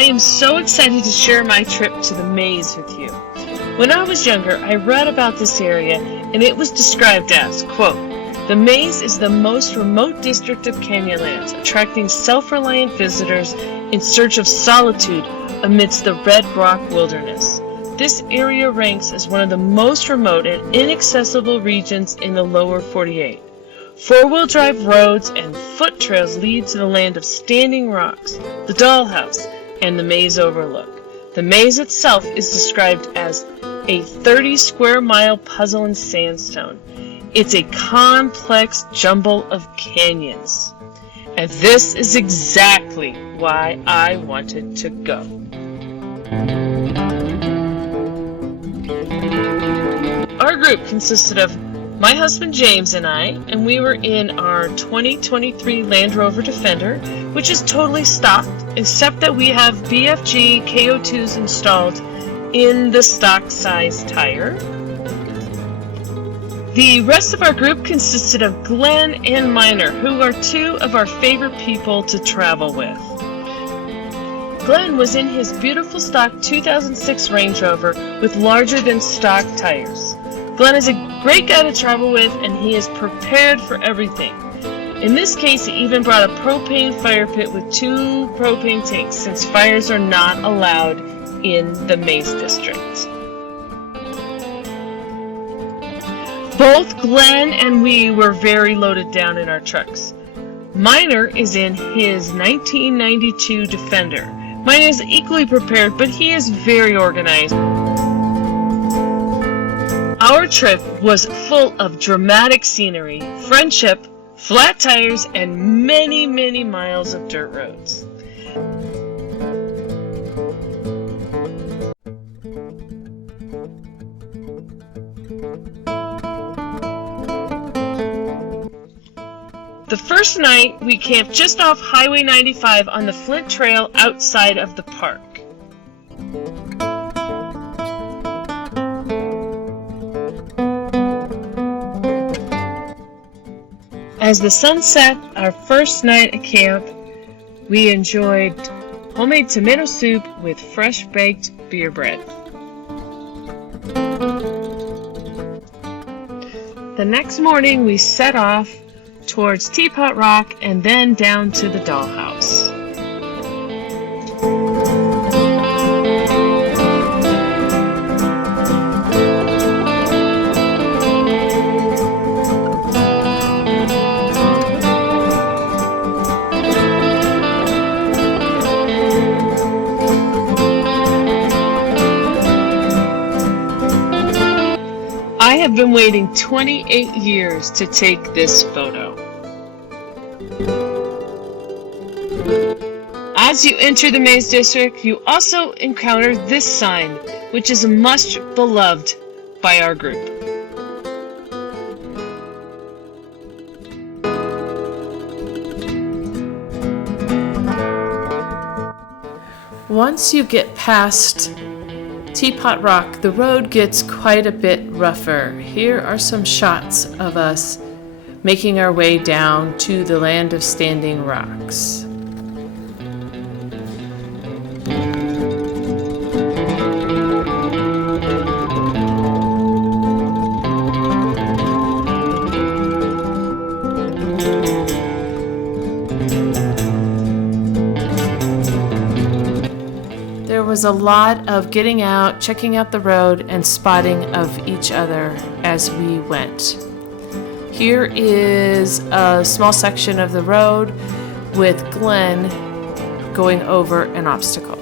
I am so excited to share my trip to the maze with you. When I was younger, I read about this area and it was described as, quote, "The maze is the most remote district of Canyonlands, attracting self-reliant visitors in search of solitude amidst the red rock wilderness. This area ranks as one of the most remote and inaccessible regions in the lower 48. Four-wheel drive roads and foot trails lead to the land of standing rocks, the Dollhouse, and the maze overlook. The maze itself is described as a 30-square-mile puzzle in sandstone. It's a complex jumble of canyons. And this is exactly why I wanted to go." Our group consisted of my husband James and I, and we were in our 2023 Land Rover Defender, which is totally stocked, except that we have BFG KO2s installed in the stock size tire. The rest of our group consisted of Glenn and Mynor, who are two of our favorite people to travel with. Glenn was in his beautiful stock 2006 Range Rover with larger than stock tires. Glenn is a great guy to travel with, and he is prepared for everything. In this case, he even brought a propane fire pit with 2 propane tanks, since fires are not allowed in the Maze District. Both Glenn and we were very loaded down in our trucks. Mynor is in his 1992 Defender. Mine is equally prepared, but he is very organized. Our trip was full of dramatic scenery, friendship, flat tires, and many, many miles of dirt roads. The first night, we camped just off Highway 95 on the Flint Trail outside of the park. As the sun set, our first night at camp, we enjoyed homemade tomato soup with fresh baked beer bread. The next morning, we set off towards Teapot Rock and then down to the Dollhouse. I have been waiting 28 years to take this photo. As you enter the Maze District, you also encounter this sign, which is much beloved by our group. Once you get past Teapot Rock, the road gets quite a bit rougher. Here are some shots of us making our way down to the land of standing rocks. There was a lot of getting out, checking out the road, and spotting of each other as we went. Here is a small section of the road with Glenn going over an obstacle.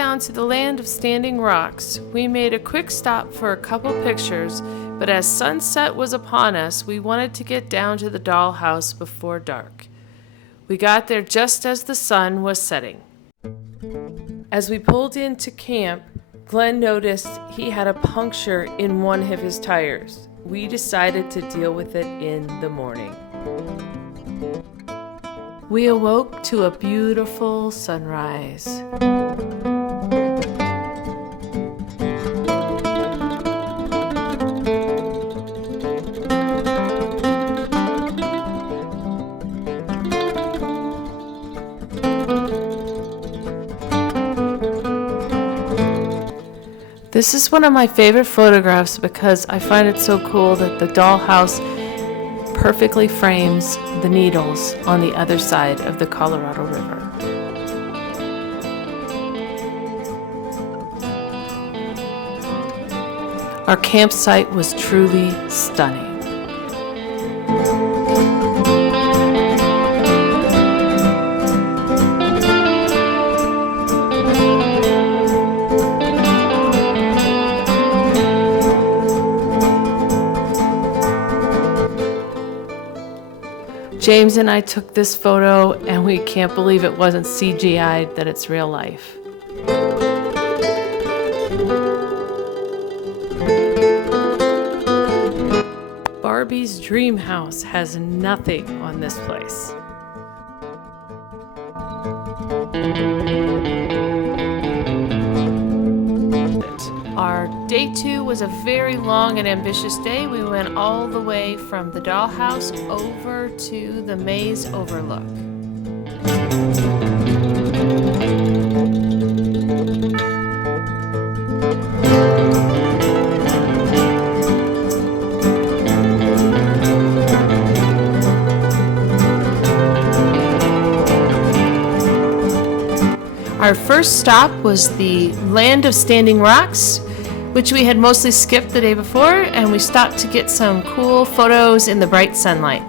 down to the Land of Standing Rocks. We made a quick stop for a couple pictures, but as sunset was upon us, we wanted to get down to the Dollhouse before dark. We got there just as the sun was setting. As we pulled into camp, Glenn noticed he had a puncture in one of his tires. We decided to deal with it in the morning. We awoke to a beautiful sunrise. This is one of my favorite photographs because I find it so cool that the dollhouse perfectly frames the needles on the other side of the Colorado River. Our campsite was truly stunning. James and I took this photo, and we can't believe it wasn't CGI'd, that it's real life. Barbie's dream house has nothing on this place. Our day 2 was a very long and ambitious day. We went all the way from the Dollhouse over to the Maze Overlook. Our first stop was the Land of Standing Rocks, which we had mostly skipped the day before, and we stopped to get some cool photos in the bright sunlight.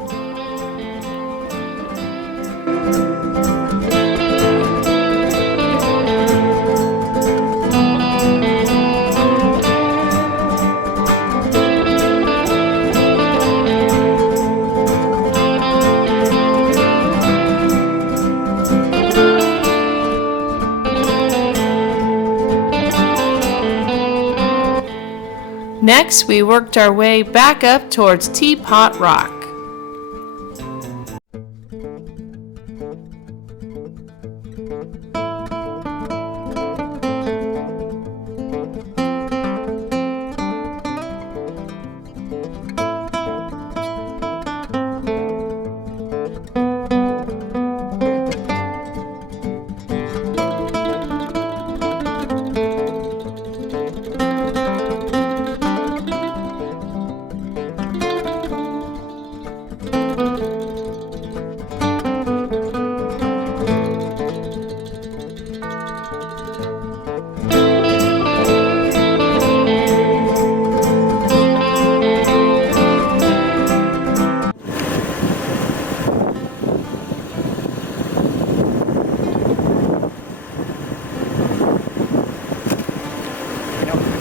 Next, we worked our way back up towards Teapot Rock.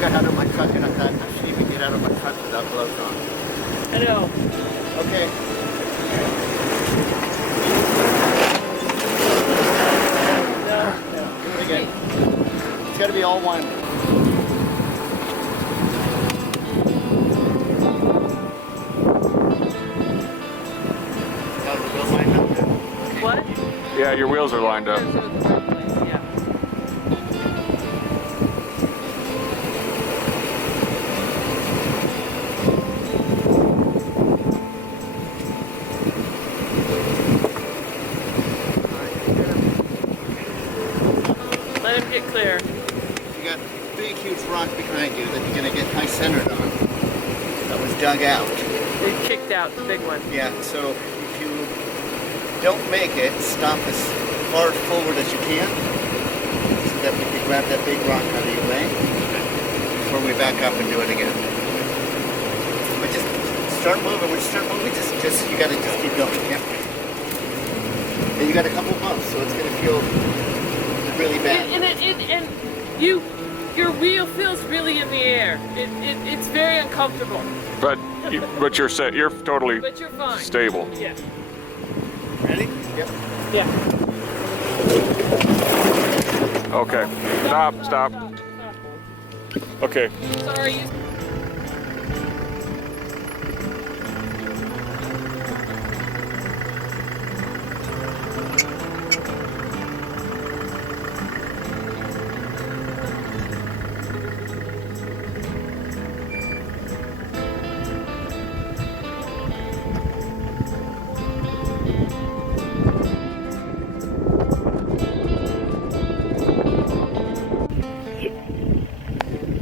Out of my truck and I thought I shouldn't even get out of my truck without gloves on. I know. Okay. No. Do it again. It's got to be all one. How's the wheel lined up there? What? Yeah, your wheels are lined up. Yeah. Let him get clear. You got a big, huge rock behind you that you're going to get high centered on. That was dug out. They kicked out the big one. Yeah, so if you don't make it, stop as far forward as you can so that we can grab that big rock out of your way before we back up and do it again. But just start moving. When you start moving, you got to just keep going. Yeah. And you got a couple bumps, so it's going to feel really bad. And Your wheel feels really in the air. It's very uncomfortable. But you're set. You're totally But you're fine. stable. Yeah. Ready? Yep. Yeah. Okay. Stop. Okay. Sorry.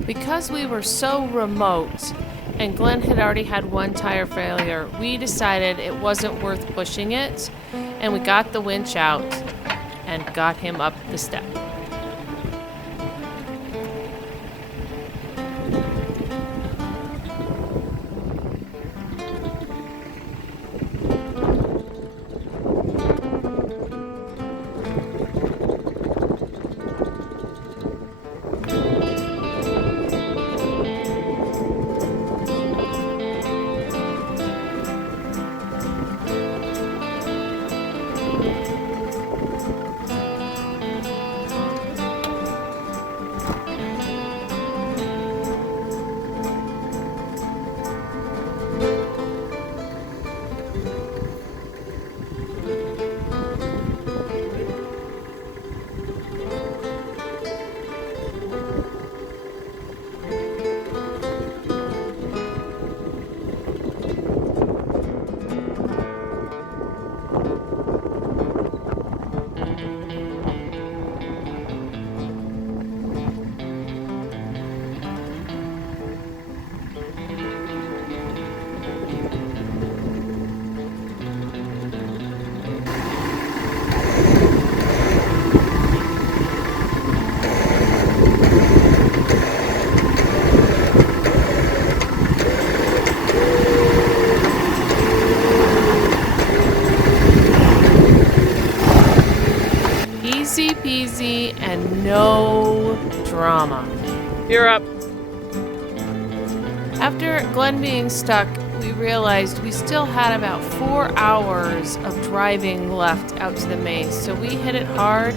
Because we were so remote and Glenn had already had one tire failure, we decided it wasn't worth pushing it, and we got the winch out and got him up the step. Easy peasy and no drama. You're up. After Glenn being stuck, we realized we still had about 4 hours of driving left out to the maze, so we hit it hard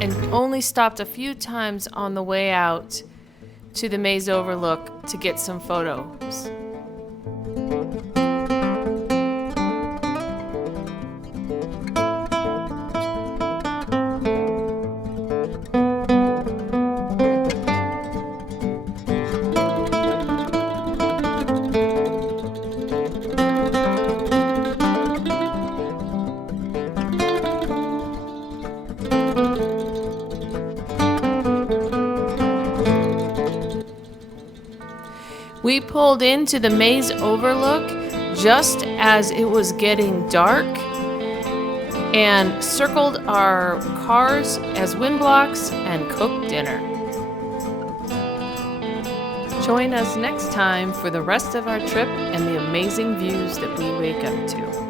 and only stopped a few times on the way out to the maze overlook to get some photos. We pulled into the maze overlook just as it was getting dark and circled our cars as wind blocks and cooked dinner. Join us next time for the rest of our trip and the amazing views that we wake up to.